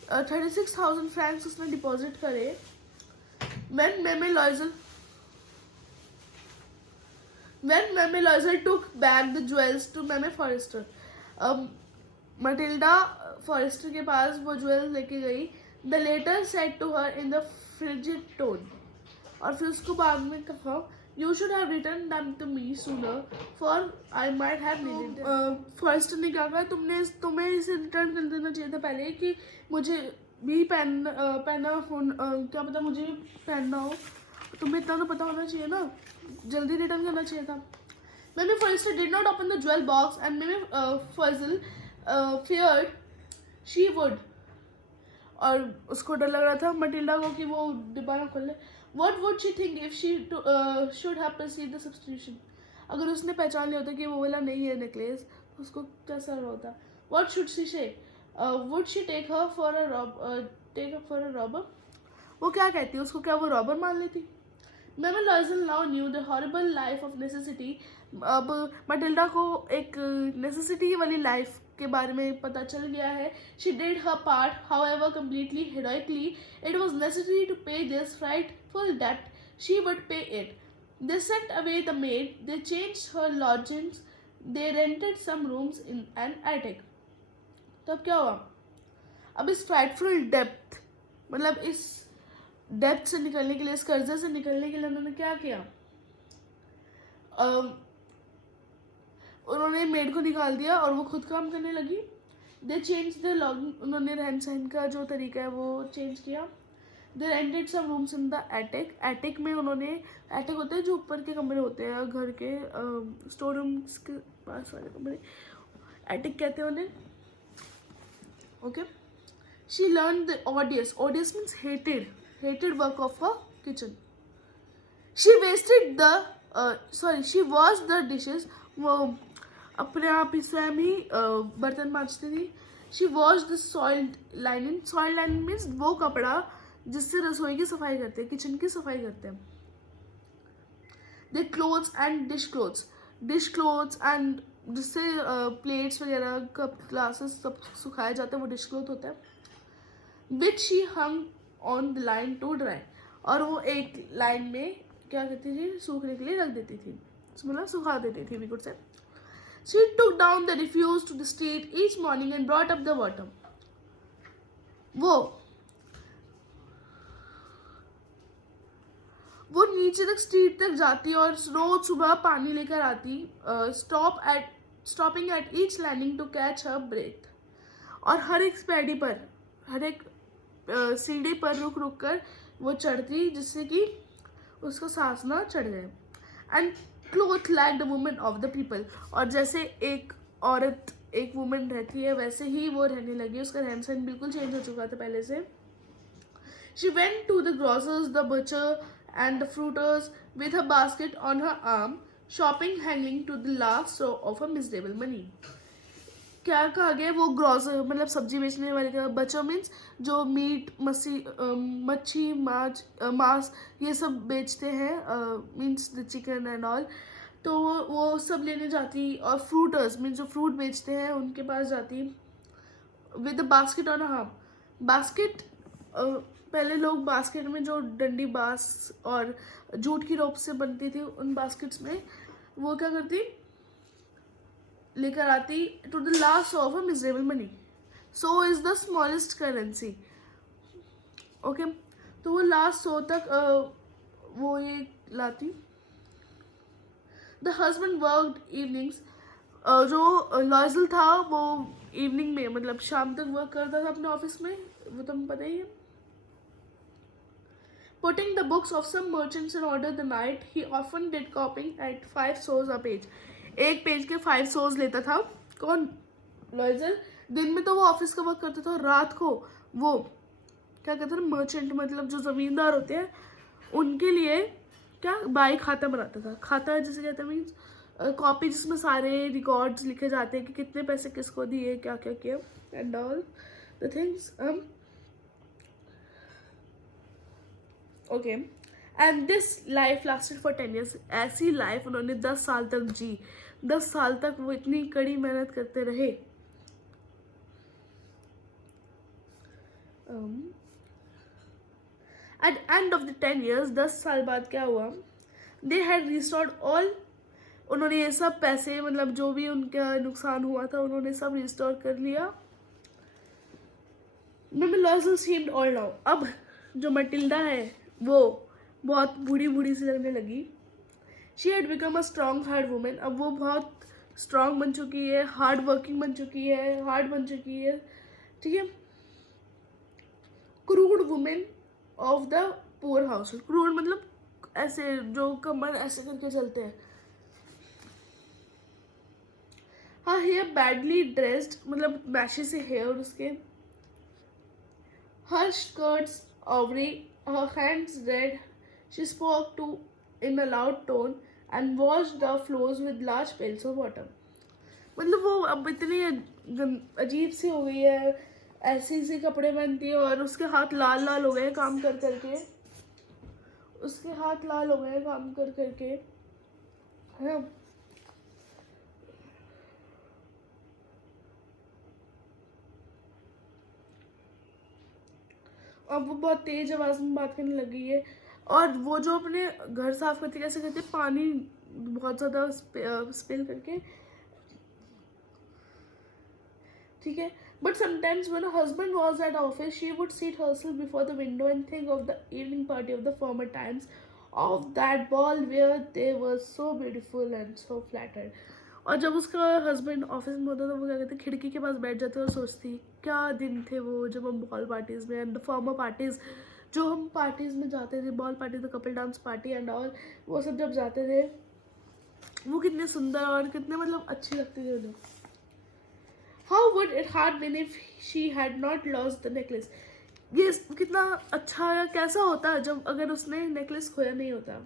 36,000 francs उसने डिपॉजिट करे. When Meme Loisel took back the jewels to Meme Forrester. Matilda Forrester के पास वो ज्वेल्स लेके गई. The latter said to her in the frigid tone. और फिर उसको बाद में कहा You should have returned them to me sooner, for I might have needed them. Forrester ने क्या कहा तुम्हें इसे रिटर्न कर देना चाहिए था पहले कि मुझे भी पहनना हो, क्या पता मुझे भी पहनना हो. तुम्हें इतना तो पता होना चाहिए ना, जल्दी रिटर्न करना चाहिए था. Meme Forrester did not open the jewel box and Meme Loisel feared she would. और उसको डर लग रहा था मटिल्डा को कि वो डिब्बा ना खोले. What would she think if she should have perceived the substitution? अगर उसने पहचान लिया होता कि वो वाला नहीं है नेकलेस तो उसको कैसा होता. What should she say? Would she take her for a robber? वो क्या कहती, उसको क्या वो रॉबर मान लेती. Meme Loisel now knew the horrible life of necessity. अब मटिल्डा को एक नेसेसिटी वाली लाइफ के बारे में पता चल गया है. She did her part, however completely heroically. It was necessary to pay this frightful debt. She would pay it. They sent away the maid. They changed her lodgings. They rented some rooms in an attic. तब क्या हुआ? अब इस frightful debt मतलब इस डेब्ट से निकलने के लिए, इस कर्जे से निकलने के लिए उन्होंने क्या किया? उन्होंने मेड को निकाल दिया और वो खुद काम करने लगी. दे चेंज द लॉगिंग, उन्होंने रहन सहन का जो तरीका है वो चेंज किया. They rented some rooms in the attic. Attic में उन्होंने, एटिक होते हैं जो ऊपर के कमरे होते हैं घर के, स्टोर रूम्स के पास वाले कमरे, एटिक कहते हैं उन्हें. Okay. She learned the odious. Odious means hated. Hated work of her kitchen. She wasted the she washed the dishes. वो अपने आप ही स्वयं ही बर्तन मांजती थी. She washed the soiled linen. Soiled linen means वो कपड़ा जिससे रसोई की सफाई करते हैं, किचन की सफाई करते हैं. The clothes and dish clothes. Dish clothes and जिससे प्लेट्स वगैरह कप ग्लासेस सब सुखाए जाते हैं वो डिश क्लॉथ होता है. Which she hung on the line to dry. और वो एक लाइन में क्या करती थी, सूखने के लिए रख देती थी, मतलब सुखा देती थी we could say. She took down the refuse to the street each morning and brought up the water. वो नीचे तक स्ट्रीट तक जाती और रोज सुबह पानी लेकर आती, stopping at each landing to catch her breath. और हर एक पैडी पर, हर एक सीढ़ी पर रुक रुक कर वो चढ़ती जिससे कि उसको सांस ना चढ़ जाए. And cloth like the women of the people. और जैसे एक औरत एक वुमेन रहती है वैसे ही वो रहने लगी. उसका रहन सहन बिल्कुल चेंज हो चुका था पहले से. She went to the grocers, the butcher and the fruiters with her basket on her arm, shopping hanging to the last straw of her miserable money. क्या कहा गया, वो ग्रॉसर मतलब सब्जी बेचने वाले का. बचर मीन्स जो मीट मच्छी मांस ये सब बेचते हैं, means the chicken and all. तो वो सब लेने जाती. और फ्रूटर्स मीन्स जो फ्रूट बेचते हैं उनके पास जाती with the basket on arm. Basket पहले लोग बास्केट में जो डंडी बांस और जूट की रोप से बनती थी उन बास्केट्स में वो क्या करती, लेकर आती to the last of a miserable money. So is the smallest currency. Okay, तो वो लास्ट सो तक वो ये लाती. The husband worked evenings. जो लॉयजल था वो इवनिंग में मतलब शाम तक वर्क करता था अपने ऑफिस में, वो तुम पता ही है. Putting the books of some merchants in order the night, he often did copying at 5 sous a page. एक पेज के 5 सौज लेता था कौन, लॉयजल. दिन में तो वो ऑफिस का वर्क करता था और रात को वो क्या कहते हैं मर्चेंट मतलब जो जमींदार होते हैं उनके लिए क्या बाई खाता बनाता था. खाता जिसे कहते हैं मीन्स कॉपी जिसमें सारे रिकॉर्ड्स लिखे जाते हैं कि कितने पैसे किसको दिए, क्या क्या किया and all the things. Okay, and this life lasted for 10 years. ऐसी लाइफ उन्होंने 10 साल तक जी. 10 साल तक वो इतनी कड़ी मेहनत करते रहे. At end of the 10 years, 10 साल बाद क्या हुआ, दे हैड रिस्टोर्ड ऑल. उन्होंने ये सब पैसे मतलब जो भी उनका नुकसान हुआ था उन्होंने सब रिस्टोर कर लिया. लॉयजल सीम्ड ऑल नाउ. अब जो मटिल्डा है वो बहुत बूढ़ी सी लगने लगी. She had become a strong hard women. अब वो बहुत स्ट्रॉन्ग बन चुकी है, हार्ड वर्किंग बन चुकी है, हार्ड बन चुकी है. ठीक है. Crude women of the poor house. Crude मतलब ऐसे जो कमर ऐसे करके चलते हैं. हाँ, हेयर बैडली ड्रेस्ड मतलब मैशी से हेयर उसके. हर स्कर्ट्स आवरी, her hands red. She spoke to in a loud tone and washed the floors with large pails of water. मतलब वो अब इतनी अजीब सी हो गई है, ऐसे ऐसे कपड़े पहनती है और उसके हाथ लाल लाल हो गए काम कर करके. उसके हाथ लाल हो गए काम कर करके, है. अब वो बहुत तेज आवाज में बात करने लगी है. और वो जो अपने घर साफ करती कैसे करती है, पानी बहुत ज़्यादा स्पिल करके. ठीक है. But sometimes when her husband was at office, she would sit herself before the window and think of the evening party of the former times, of that ball where they were so beautiful and so flattered. और जब उसका husband office में होता था वो क्या कहते, खिड़की के पास बैठ जाते और सोचती क्या दिन थे वो जब हम बॉल पार्टीज़ में एंड द फॉर्मर पार्टीज़, जो हम पार्टीज़ में जाते थे, ball party the couple dance party and all, वो सब जब जाते थे वो कितने सुंदर और कितने मतलब अच्छी लगती थी उन्हें. How would it have been if she had not lost the necklace? ये कितना अच्छा या कैसा होता जब अगर उसने नेकलेस खोया नहीं होता.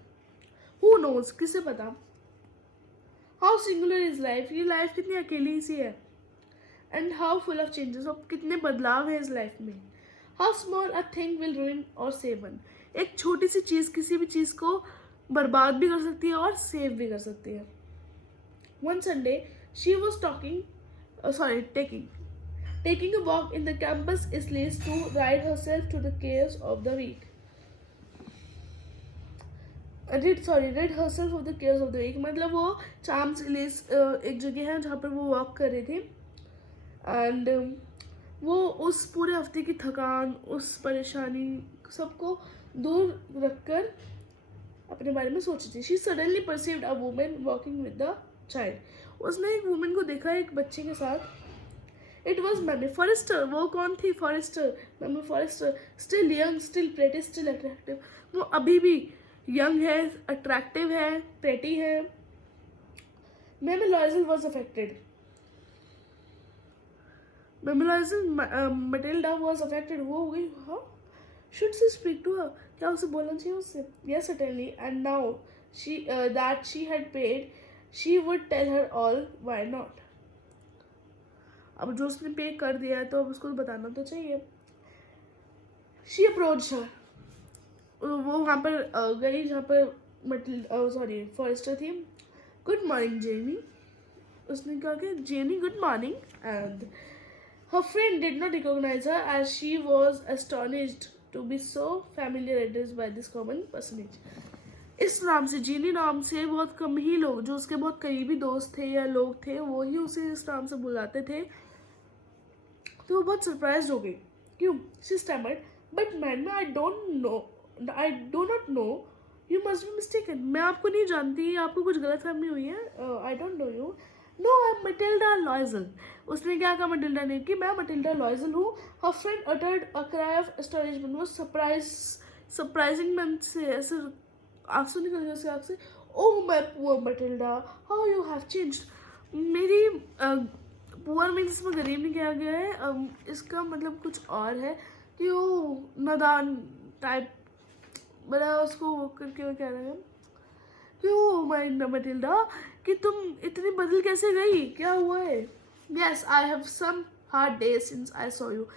Who knows? किसे पता. How singular is life? ये लाइफ कितनी अकेली सी है. And how full of changes. और कितने बदलाव है इस लाइफ में. How small a thing will ruin or save one. एक छोटी सी चीज़ किसी भी चीज़ को बर्बाद भी कर सकती है और सेव भी कर सकती है. One Sunday, she was taking a walk in the campus islands to ride herself to the chaos of the week. rid herself of the chaos of the week. मतलब वो चाम्स इलेस एक जगह है जहाँ पर वो वॉक कर रही थी. एंड वो उस पूरे हफ्ते की थकान, उस परेशानी सबको दूर रखकर अपने बारे में सोची थी. She suddenly perceived a woman walking with the child. उसने एक वुमन को देखा एक बच्चे के साथ. It was Mamie Forester. वो कौन थी? Forester. Mamie Forester. Still young, still pretty, still attractive. वो अभी भी यंग है, अट्रैक्टिव है, प्रेटी है. Mamie Loisel was affected. Mamie Loisel Matilda was affected. वो हो गई. हाँ, should she speak to her. क्या उसे बोलना चाहिए उससे? Yes certainly. And now that she had paid, she would tell her all. Why not? अब जो उसने पे कर दिया है तो अब उसको बताना तो चाहिए. शी अप्रोच हर. वो वहाँ पर गई जहाँ पर फॉरेस्टर थी. Good morning jenny. उसने कहा कि jenny good morning. And her friend did not recognize her as she was astonished to be so familiar addressed by this common personage. इस नाम से, जीनी नाम से बहुत कम ही लोग जो उसके बहुत करीबी दोस्त थे या लोग थे वो ही उसे इस नाम से बुलाते थे. तो वो बहुत सरप्राइज हो गई. क्यों? She stammered, but madam I do not know, you must be mistaken. मैं आपको नहीं जानती, आपको कुछ गलतफहमी हुई है. I don't know you. No, I am Matilda Loisel. उसने क्या कहा मटिल्डा ने कि मैं मटिल्डा लॉयजल हूँ. हर friend uttered a cry of astonishment. वो सरप्राइजिंग मन से ऐसे आंसू निकल गए उसके आँख से. ओह my poor Matilda, how you have changed. मेरी पुअर मीन्स इसमें गरीब नहीं किया गया है. इसका मतलब कुछ और है कि वो नादान टाइप बड़ा उसको वो करके वो कह रहे हैं क्यों माय मटिल्डा कि तुम इतनी बदल कैसे गई, क्या हुआ है. Yes, I have some hard days since I saw you.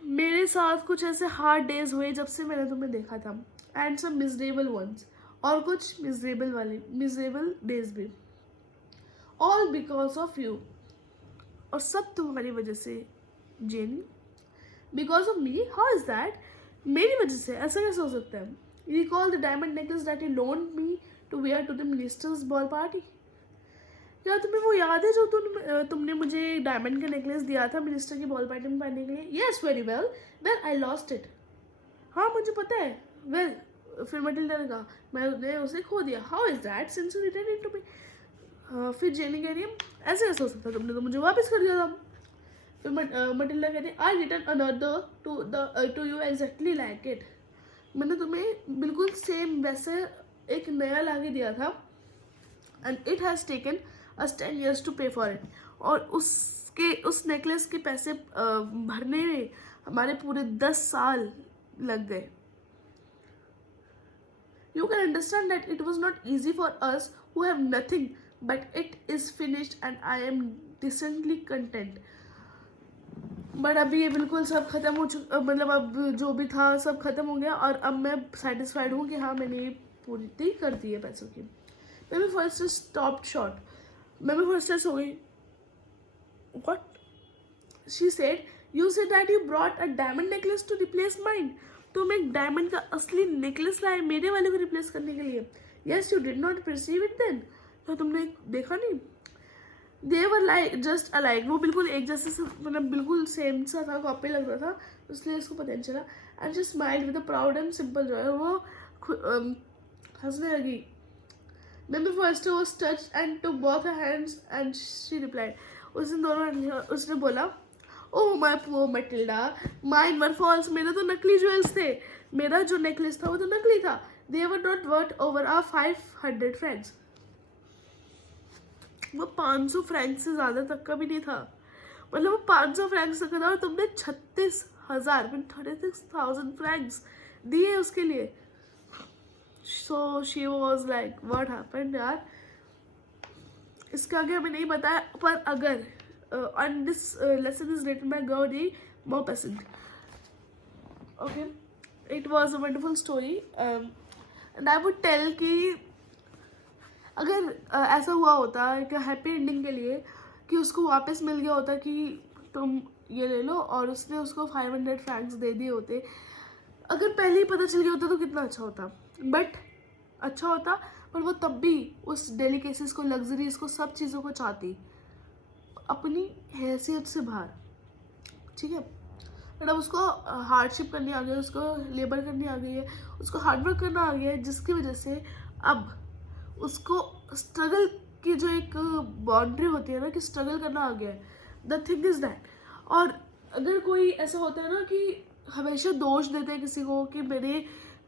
मेरे साथ कुछ ऐसे हार्ड डेज हुए जब से मैंने तुम्हें देखा था. And some miserable ones. और कुछ मिजरेबल डेज भी. All because of you. और सब तुम्हारी वजह से Jenny. Because of me? How is that? मेरी वजह से? ऐसा कैसे हो सकता है? Recall the diamond necklace that you loaned me to wear to the minister's ball party. क्या तुम्हें वो याद है जो तुमने मुझे डायमंड का नेकलेस दिया था मिनिस्टर की बॉल पार्टी में पहनने के लिए? Yes, very well. Well, I lost it. हाँ, मुझे पता है. वेल, फिर मटिल्डा ने कहा मैंने उसे खो दिया. How is that since you return it to me. फिर जेनी कह रही है ऐसे कैसे हो सकता है, तुमने तो मुझे वापस कर दिया था. फिर मटिल्डा कहती है I return another to you exactly like it. मैंने तुम्हें बिल्कुल सेम वैसे एक नया ला के दिया था. And it has taken us 10 years to pay for it. और उस नेकलेस के पैसे भरने में हमारे पूरे 10 साल लग गए. You can understand that it was not easy for us who have nothing, but it is finished and I am decently content. But अभी ये बिल्कुल सब खत्म हो चुका, मतलब अब जो भी था सब खत्म हो गया और अब मैं सेटिस्फाइड हूँ कि हाँ मैंने ये पूर्ति कर दी है पैसों की. मैंने फर्स्ट स्टॉप शॉर्ट. मैंने फर्स्ट हो गई. What? She said you said that you brought a diamond necklace to replace mine. तुम एक डायमंड का असली नेकलेस लाए मेरे वाले को रिप्लेस करने के लिए. Yes, you did not perceive it then. तो तुमने देखा नहीं. They were like just alike. वो बिल्कुल एक जैसे मतलब बिल्कुल सेम सा था, कॉपी लग रहा था, इसलिए उसको पता नहीं चला. And she smiled with a proud and simple Joy. वो हंसने लगी. Maybe first was touched and took both her hands and she replied. उसने दोनों उसने बोला oh my poor Matilda, mine were false. मेरे तो नकली ज्वेल्स थे. मेरा जो नेकलेस था वो तो नकली था. They were not worth over our 500 francs. वो 500 फ्रैंक से ज़्यादा तक का भी नहीं था. मतलब वो 500 फ्रैंक्स रखा था और तुमने 36,000 36,000 फ्रैंक्स दिए उसके लिए. So she was like what happened यार. इसके आगे हमें नहीं बताया, पर अगर and this lesson is written by Guy Maupassant. Okay, it was a wonderful story and I would tell कि अगर ऐसा हुआ होता एक हैप्पी एंडिंग के लिए कि उसको वापस मिल गया होता कि तुम ये ले लो, और उसने उसको 500 फ्रैंक्स दे दिए होते, अगर पहले ही पता चल गया होता तो कितना अच्छा होता. बट अच्छा होता, पर वो तब भी उस डेलिकेसीज को, लग्जरीज को, सब चीज़ों को चाहती अपनी हैसियत से बाहर. ठीक है, बट अब उसको हार्डशिप करनी आ गई है, उसको लेबर करनी आ गई है, उसको हार्डवर्क करना आ गया है, जिसकी वजह से अब उसको स्ट्रगल की जो एक बाउंड्री होती है ना, कि स्ट्रगल करना आ गया है. The thing is that. और अगर कोई ऐसा होता है ना कि हमेशा दोष देते हैं किसी को कि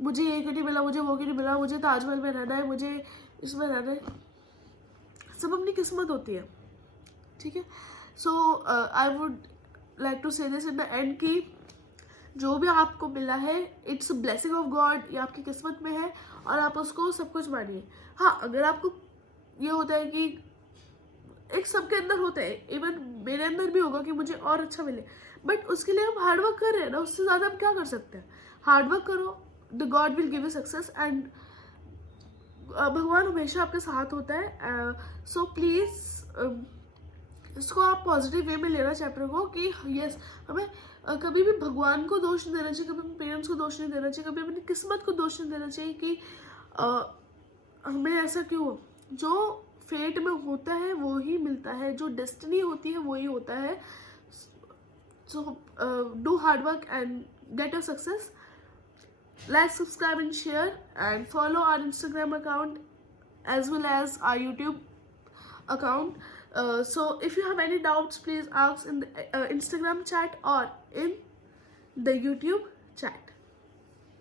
मुझे ये क्यों नहीं मिला, मुझे वो क्यों नहीं मिला, मुझे ताजमहल में रहना है, मुझे इसमें रहना है, सब अपनी किस्मत होती है. ठीक है, सो आई वुड लाइक टू से दिस इन द एंड कि जो भी आपको मिला है इट्स ब्लेसिंग ऑफ गॉड, ये आपकी किस्मत में है और आप उसको सब कुछ मानिए. हाँ, अगर आपको ये होता है कि एक सबके अंदर होता है, इवन मेरे अंदर भी होगा कि मुझे और अच्छा मिले, बट उसके लिए हम हार्डवर्क कर रहे हैं ना, उससे ज़्यादा हम क्या कर सकते हैं. हार्डवर्क करो, the God will give you success and भगवान हमेशा आपके साथ होता है. सो प्लीज़ इसको आप पॉजिटिव वे में लेना चैप्टर को कि यस, हमें कभी भी भगवान को दोष नहीं देना चाहिए, कभी अपने पेरेंट्स को दोष नहीं देना चाहिए, कभी अपनी किस्मत को दोष नहीं देना चाहिए कि हमें ऐसा क्यों हो. जो फेट में होता है वो ही मिलता है, जो डेस्टिनी होती है वो ही होता है. So do hard work and get your success. Like, subscribe and share, and follow our Instagram account as well as our YouTube account. So if you have any doubts, please ask in the Instagram chat or in the YouTube chat.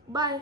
Bye.